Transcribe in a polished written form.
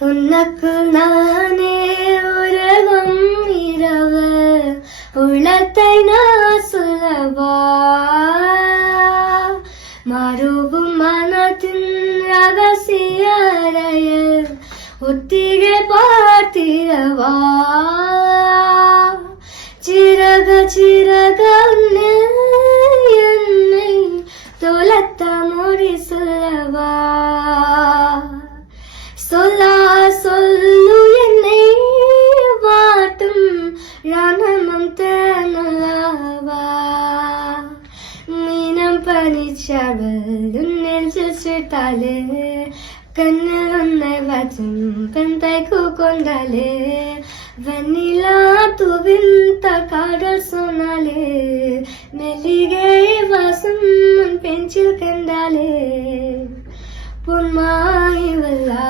உனக்கு நானே உலகம் இரவு உள்ளத்தை நான் சொல்லவா மறுவும் மனத்தின் ரகசிய அறையில் ஒத்திகை பார்த்திடவா சிறக சிறக என்னை தொலைத்த மொழி சொல்லவா சொல்லா சொல்லு என்னை வாட்டும் ரணமம் தேனலவா மீனம் பனிச்சாவல் நெஞ்சில் சுட்டாலே கண்ணில் உன்னை வச்சும் கண்தைக்கு கொண்டாலே வெண்ணிலா துவிந்த காடல் சொன்னாலே மெல்லிகை வாசம் உன் பெஞ்சில் கண்டாலே பொன்மாய் வல்லா